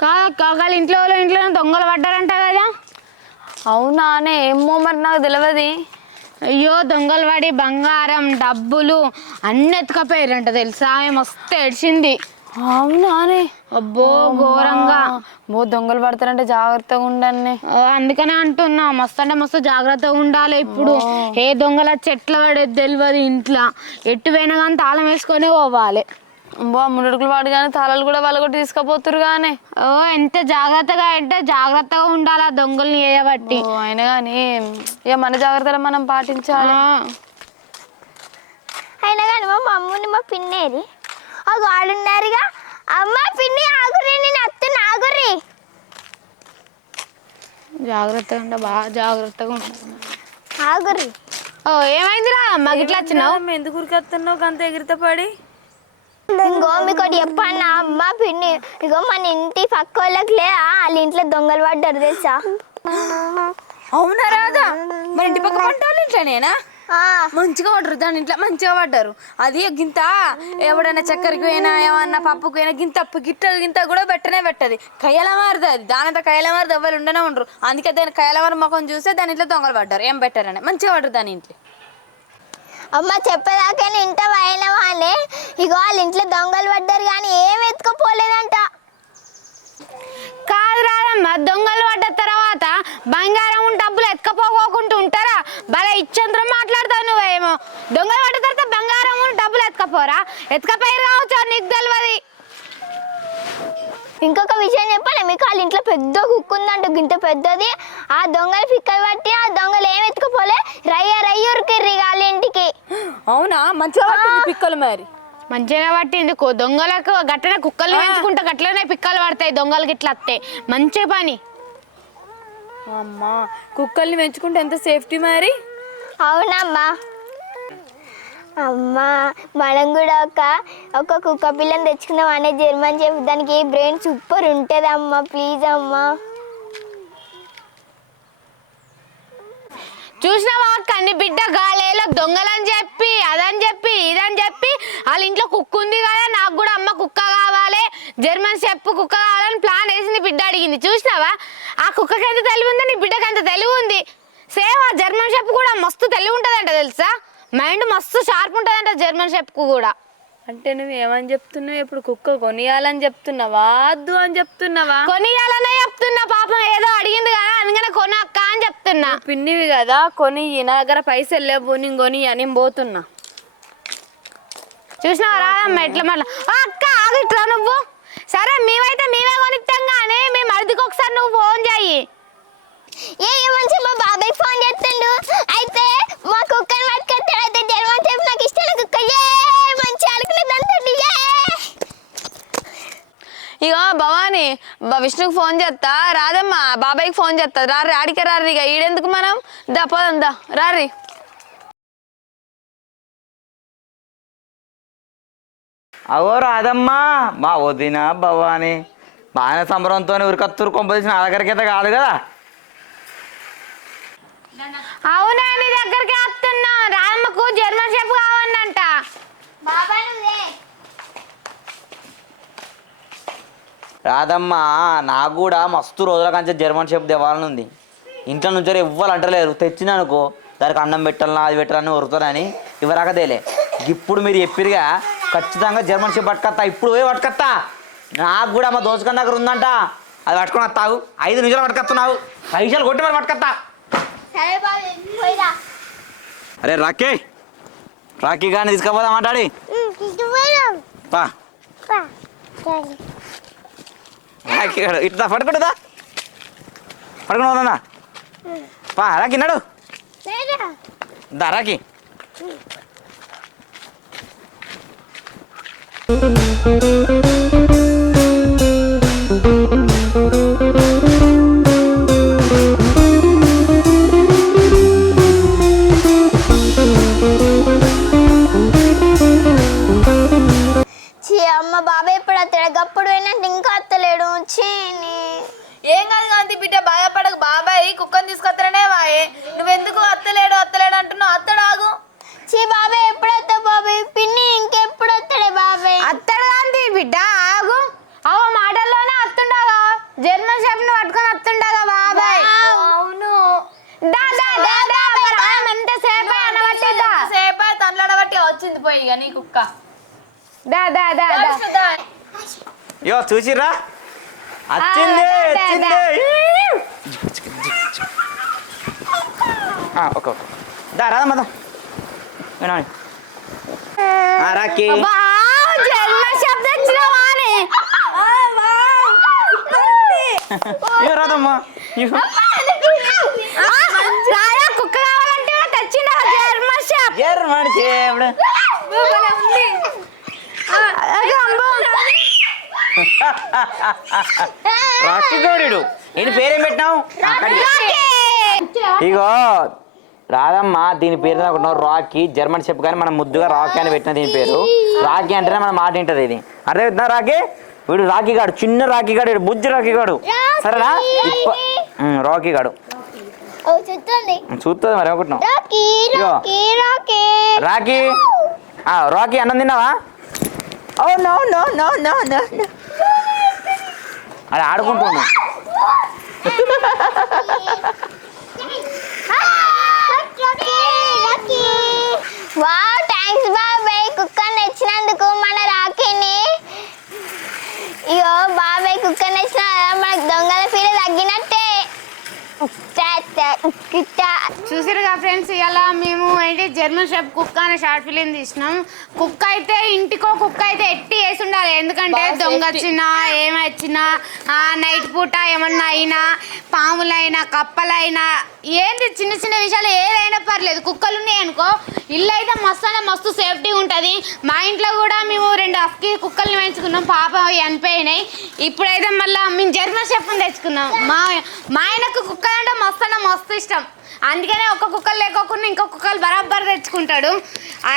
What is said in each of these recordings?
కాదక్క వాళ్ళ ఇంట్లో వాళ్ళ ఇంట్లో దొంగలు పడ్డారంట కదా. అవునానే ఏమో మరి నాకు తెలియదు అయ్యో దొంగలు పడి బంగారం డబ్బులు అన్ని ఎత్తుకపోయారంట తెలుసా? ఆమె మస్తు ఏడ్చింది. అవునానే అబ్బో ఘోరంగా. ఓ దొంగలు పడతారంటే జాగ్రత్తగా ఉండండి. అందుకనే అంటున్నా మస్తు అంటే మస్తు జాగ్రత్తగా ఉండాలి ఇప్పుడు. ఏ దొంగల చెట్ల పడేది తెలియదు ఇంట్లో. ఎట్టు పోయినా కానీ తాళం వేసుకొని పోవాలి. బా ముడుకులు వాడు కానీ తాళాలు కూడా వాళ్ళు కూడా తీసుకుపోతురు కానీ ఓ ఎంత జాగ్రత్తగా అంటే జాగ్రత్తగా ఉండాలి ఆ దొంగల్ని వేయబట్టి ఓ అయినా కానీ ఇక మన జాగ్రత్తలు మనం పాటించాలి. అయినా కానీ మా మమ్మల్ని మా పిన్నేది ఆ గాడు ఉన్నారుగా అమ్మ పిన్ని ఆగురి నేను అత్తను ఆగురి జాగ్రత్తగా ఉండ బాగా జాగ్రత్తగా ఉండాలి ఆగురి ఓ ఏమైందిరా? అమ్మ గిట్లా వచ్చినావు? ఎందుకు ఉరికెత్తున్నావు అంత ఎగిరిత పడి ఇంకో మీకు ఒకటి చెప్పాను అమ్మ పిన్ని. ఇగో మన ఇంటి పక్క వాళ్ళకి లేదా వాళ్ళ ఇంట్లో దొంగలు పడ్డారు తెలుసా? అవునా రాదా మరి ఇంటి పక్క పంట వాళ్ళ ఇంట్లోనేనా? మంచిగా పడ్డారు దాని ఇంట్లో మంచిగా పడ్డారు. అది గింత ఎవడైనా చక్కెరకి పోయినా ఏమన్నా పప్పుకు పోయినా గింత గిట్ట గింత కూడా పెట్టనే పెట్టది. కయ్యల మారుది అది. దానంత కయ్యల మారుది ఎవరు ఉండనే ఉండరు. అందుకే దాని కయ్యల మారు ముఖం చూస్తే దాని ఇంట్లో దొంగలు పడ్డారు. ఏం పెట్టారని. మంచిగా పడ్డారు దాని ఇంట్లో. అమ్మ చెప్పేదాకా ఇంట అయిన వాళ్ళే ఇగో వాళ్ళ ఇంట్లో దొంగలు పడ్డారు కానీ ఏం ఎత్తుకుపోలేదంట. కాదు రాదమ్మ దొంగలు పడ్డ తర్వాత బంగారం డబ్బులు ఎత్తుకపోకోకుండా ఉంటారా? భలే ఇచ్చంద్రం మాట్లాడతావు నువ్వేమో. దొంగలు పడ్డ తర్వాత బంగారం డబ్బులు ఎత్తుకపోరా? ఎత్తుకపోయారు కావచ్చు నీకు తెలియదు ఇంకొక విషయం చెప్పాలి. మీకు వాళ్ళ ఇంట్లో పెద్ద కుక్క ఉందంట. గింత పెద్దది. ఆ దొంగలు పిక్కలు పట్టి ఆ దొంగలు ఏం ఎత్తుకుపోలే? రయ్య రయ్య ఉరికిర్రి వాళ్ళ ఇంటికి. అవునా? మంచిగా పట్టింది పిక్కలు మరి. మంచిగా పట్టింది. కో- దొంగలకు గట్టనే కుక్కలు పెంచుకుంటే గట్లనే పిక్కలు పడతాయి. దొంగలు గిట్ల వస్తాయి మంచి పని. అమ్మా కుక్కల్ని పెంచుకుంటే ఎంత సేఫ్టీ మరి? అవునమ్మా. అమ్మా మనం కూడా ఒక ఒక కుక్క పిల్లని తెచ్చుకుందాం అనే జర్మన్ చెప్పి దానికి బ్రెయిన్ సూపర్ ఉంటుంది అమ్మా ప్లీజ్ అమ్మా. చూసినావా కన్ని బిడ్డ గాలేలో దొంగలని చెప్పి అదని చెప్పి ఇదని చెప్పి వాళ్ళ ఇంట్లో కుక్క ఉంది కదా నాకు కూడా అమ్మ కుక్క కావాలి జర్మన్ చెప్పు కుక్క కావాలని ప్లాన్ వేసి నీ బిడ్డ అడిగింది. చూసినావా? ఆ కుక్కకి ఎంత తెలివి ఉంది నీ బిడ్డకి ఎంత తెలివి ఉంది? సేమ్ ఆ జర్మన్ షెప్ కూడా మస్తు తెలివి ఉంటుందంట తెలుసా? మైండ్ మస్తు షార్ప్ ఉంటుందంట జర్మన్ షెప్కు కూడా. అంటే నువ్వు ఏమని చెప్తున్నావు? ఇప్పుడు కుక్క కొనియాలని చెప్తున్నావా? వద్దు అని చెప్తున్నావా? కొనియాలనే చెప్తున్నా పాపం. ఏదో అడిగింది కదా అందుకనే కొనక్క అని చెప్తున్నా. పిన్నివి కదా కొని నా దగ్గర పైసలు లేవు నేను కొని నేను పోతున్నా. చూసినావా? రాదమ్మ ఎట్లా మళ్ళా అక్క ఆగిట్రా నువ్వు. సరే మేమైతే మేమే కొనిస్తాం కానీ మేము అడిదికి ఒకసారి నువ్వు ఫోన్ చెయ్యి. ఏ ఏమంచి మా బాబాయ్ ఫోన్ చేస్తుండు అయితే మా కుక్కని పట్టుకొస్తాడు అయితే జర్మన్ చెప్పి నాకు ఇష్టం కుక్క ఏ మంచి అనుకునేది అంటుంది ఏ ఇక భవాని బ- విష్ణుకి ఫోన్ చేస్తా రాదమ్మా బాబాయ్కి ఫోన్ చేస్తా రారి ఆడికే రారి ఇక ఈడెందుకు మనం? దా పోదాం దా. రారి అవో రాదమ్మా మా వదిన భవాని బాగానే సంబరంతో ఉరికత్తురు కొంపదీసిన నా దగ్గరికి అయితే కాదు కదా. అవునా నీ దగ్గరికి వస్తున్నా రాదమ్మకు జర్మన్ షెఫ్ కావాలంట బాబాయ్ నువ్వే రాదమ్మా నాకు కూడా మస్తు రోజుల కంచె జర్మన్ షేప్ దేవాలని ఉంది. ఇంట్లో నుంచి ఎవ్వరు అంటలేరు. తెచ్చినా అనుకో దానికి అన్నం పెట్టాలన్నా అది పెట్టాలని వరుతారని ఇవరాక తేలే. ఇప్పుడు మీరు చెప్పిరుగా ఖచ్చితంగా జర్మన్ షేప్ పట్టుకొస్తా ఇప్పుడు పోయి పట్టుకొస్తా నాకు కూడా మా దోసుకన్న దగ్గర ఉందంట. అది పట్టుకొని వస్తావు. ఐదు నిమిషాలు పట్టుకొస్తున్నావు. పైసలు కొట్టి మరి పోయిరా. అరే రాకే రాకీ కానీ తీసుకుపోదాం. మాట్లాడి పా. రాకీ గాడు ఇట్లా పడుకుంటుందా పడుకుని పోదా పా రాకి నడు దా రాకి పోయినట్టు ఇంకా వస్తలేడు చీని ఏం కాదు కాంతి బిడ్డ బాధపడకు బాబాయ్ కుక్కని తీసుకొస్తానే వాయే. నువ్వెందుకు అత్తలేడు అత్తలేడు అంటున్నావు? అత్తడాగు చీ బాబాయ్ ఎప్పుడు వస్తావు బాబాయ్? పిన్ని ఇంకెప్పుడు వస్తాడే బాబాయ్? అత్తడు బిడ్డ ఆగు. అవ మాటల్లోనే వస్తుండగా వస్తుండగా బాబాయ్. అవును. దా దా దా దా మరి ఆమె అనబట్టి దా. సేపు వచ్చింది పోయి ఇక నీ కుక్క. దా దా దా దా. యో చూసిర్రా? వచ్చింది వచ్చింది ఓకే ఓకే దా. రాదా మదా. వినండి రాకి రాదమ్మా ఇగో. ఆ, రారా కుక్క కావాలంటే తెచ్చిన జన్మ శబ్దం జర్మన్ షెఫ్డ్ రాకి గోడీడు ఈయన పేరేం పెట్టినావు. ఇగో రాదమ్మా దీని పేరు అనుకుంటున్నావు రాకీ జర్మన్ షెఫ్ కానీ మనం ముద్దుగా రాకీ అని పెట్టిన దీని పేరు. రాకీ అంటేనే మన మాట వింటది ఇది. అర్థమవుతుందా రాకీ? వీడు రాకీ గాడు చిన్న రాకీ గాడు వీడు బుజ్జి రాకీ గాడు. సరేనా? రాకీ. గాడు. చూస్తుంది మరి అనుకుంటున్నావు రాకీ. రాకీ అన్నం తిన్నావా? ఓ no no no no no. అది ఆడుకుంటున్నాను. వా థ్యాంక్స్ బాబాయ్ కుక్కని తెచ్చినందుకు మన రాకీని ఇగో బాబాయ్ కుక్కని తెచ్చిన మనకు దొంగల ఫీల్ తగ్గినట్టే టా, టా, కిట్టా. చూసారుగా ఫ్రెండ్స్ ఇలా మేము ఏంటి జర్మన్ షెఫ్ కుక్క అనే షార్ట్ ఫిలిం తీసినాం. కుక్క అయితే ఇంటికో కుక్క అయితే ఎట్టి వేసి ఉండాలి. ఎందుకంటే దొంగ. వచ్చినా ఏమొచ్చినా నైట్ పూట ఏమన్నా అయినా పాములైనా కప్పలైనా ఏంది చిన్న చిన్న విషయాలు ఏదైనా పర్లేదు. కుక్కలు ఉన్నాయి అనుకో ఇల్లు అయితే మస్తు అంటే మస్తు సేఫ్టీ ఉంటుంది. మా ఇంట్లో కూడా మేము రెండు అఫ్కి కుక్కల్ని పెంచుకున్నాం పాప చనిపోయినాయి. ఇప్పుడైతే మళ్ళీ మేము జర్మన్ షెఫ్ని తెచ్చుకున్నాం. మా మా ఆయనకు కుక్కలు అంటే మస్తు అంటే మస్తు ఇష్టం. అందుకనే ఒక కుక్కలు లేకోకుండా ఇంకో కుక్కలు బరాబర్ తెచ్చుకుంటాడు. ఆ,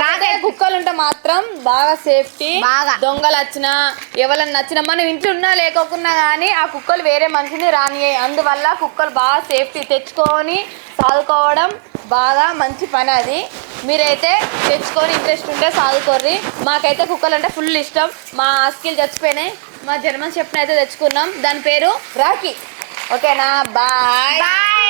రాకే కుక్కలు ఉంటే మాత్రం బాగా సేఫ్టీ బాగా. దొంగలు వచ్చినా ఎవరన్నా నచ్చినా మనం ఇంట్లో ఉన్నా లేకోకున్నా కానీ ఆ కుక్కలు వేరే మనిషిని రాని అందువల్ల కుక్కలు బాగా సేఫ్టీ తెచ్చుకొని చదువుకోవడం బాగా మంచి పని అది. మీరైతే తెచ్చుకొని ఇంట్రెస్ట్ ఉంటే చదువుకోర్రి మాకైతే కుక్కలు అంటే ఫుల్ ఇష్టం. మా స్కిల్ చచ్చిపోయినాయి. మా జర్మన్ చెప్పిన అయితే తెచ్చుకున్నాం. దాని పేరు రాకీ ఓకేనా? బాయ్. బాయ్.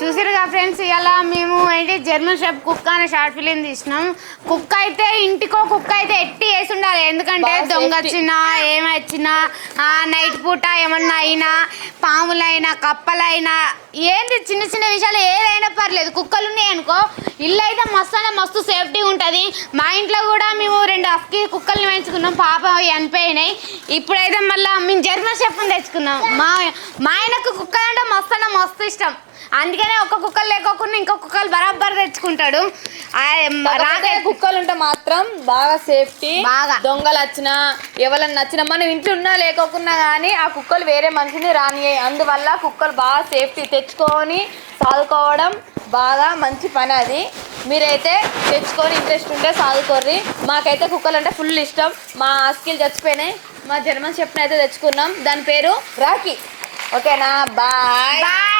చూసారుగా ఫ్రెండ్స్ ఇలా మేము ఏంటి జర్మన్ షెఫ్ కుక్క అనే షార్ట్ ఫిలిం తీసినాం. కుక్క అయితే ఇంటికో కుక్క అయితే ఎట్టి వేసి ఉండాలి ఎందుకంటే దొంగ. వచ్చినా ఏమొచ్చినా నైట్ పూట ఏమన్నా అయినా పాములైనా కప్పలైనా ఏంది చిన్న చిన్న విషయాలు ఏదైనా పర్లేదు. కుక్కలు ఉన్నాయి అనుకో ఇల్లు అయితే మస్తు అంటే మస్తు సేఫ్టీ ఉంటుంది. మా ఇంట్లో కూడా మేము రెండు అఫ్కి కుక్కల్ని పెంచుకున్నాం. పాప చనిపోయినాయి. ఇప్పుడైతే మళ్ళీ మేము జర్మన్ షెఫ్ని తెచ్చుకున్నాం. మా మా ఆయనకు కుక్కలు అంటే మస్తు అంటే మస్తు ఇష్టం. అందుకనే ఒక కుక్కలు లేకోకుండా ఇంకో కుక్కలు బరాబర్ తెచ్చుకుంటాడు. రాకే కుక్కలు ఉంటే మాత్రం బాగా సేఫ్టీ. బాగా. దొంగలు వచ్చినా ఎవరన్నా నచ్చినా మనం ఇంట్లో ఉన్నా లేకోకున్నా కానీ ఆ కుక్కలు వేరే మనిషిని రాని అందువల్ల కుక్కలు బాగా సేఫ్టీ తెచ్చుకొని చదువుకోవడం బాగా మంచి పని అది. మీరైతే తెచ్చుకొని ఇంట్రెస్ట్ ఉంటే చదువుకోర్రి మాకైతే కుక్కలు అంటే ఫుల్ ఇష్టం. మా స్కిల్ చచ్చిపోయినాయి. మా జర్మన్ చెప్పిన అయితే తెచ్చుకున్నాం. దాని పేరు రాకీ ఓకేనా? బాయ్. బాయ్.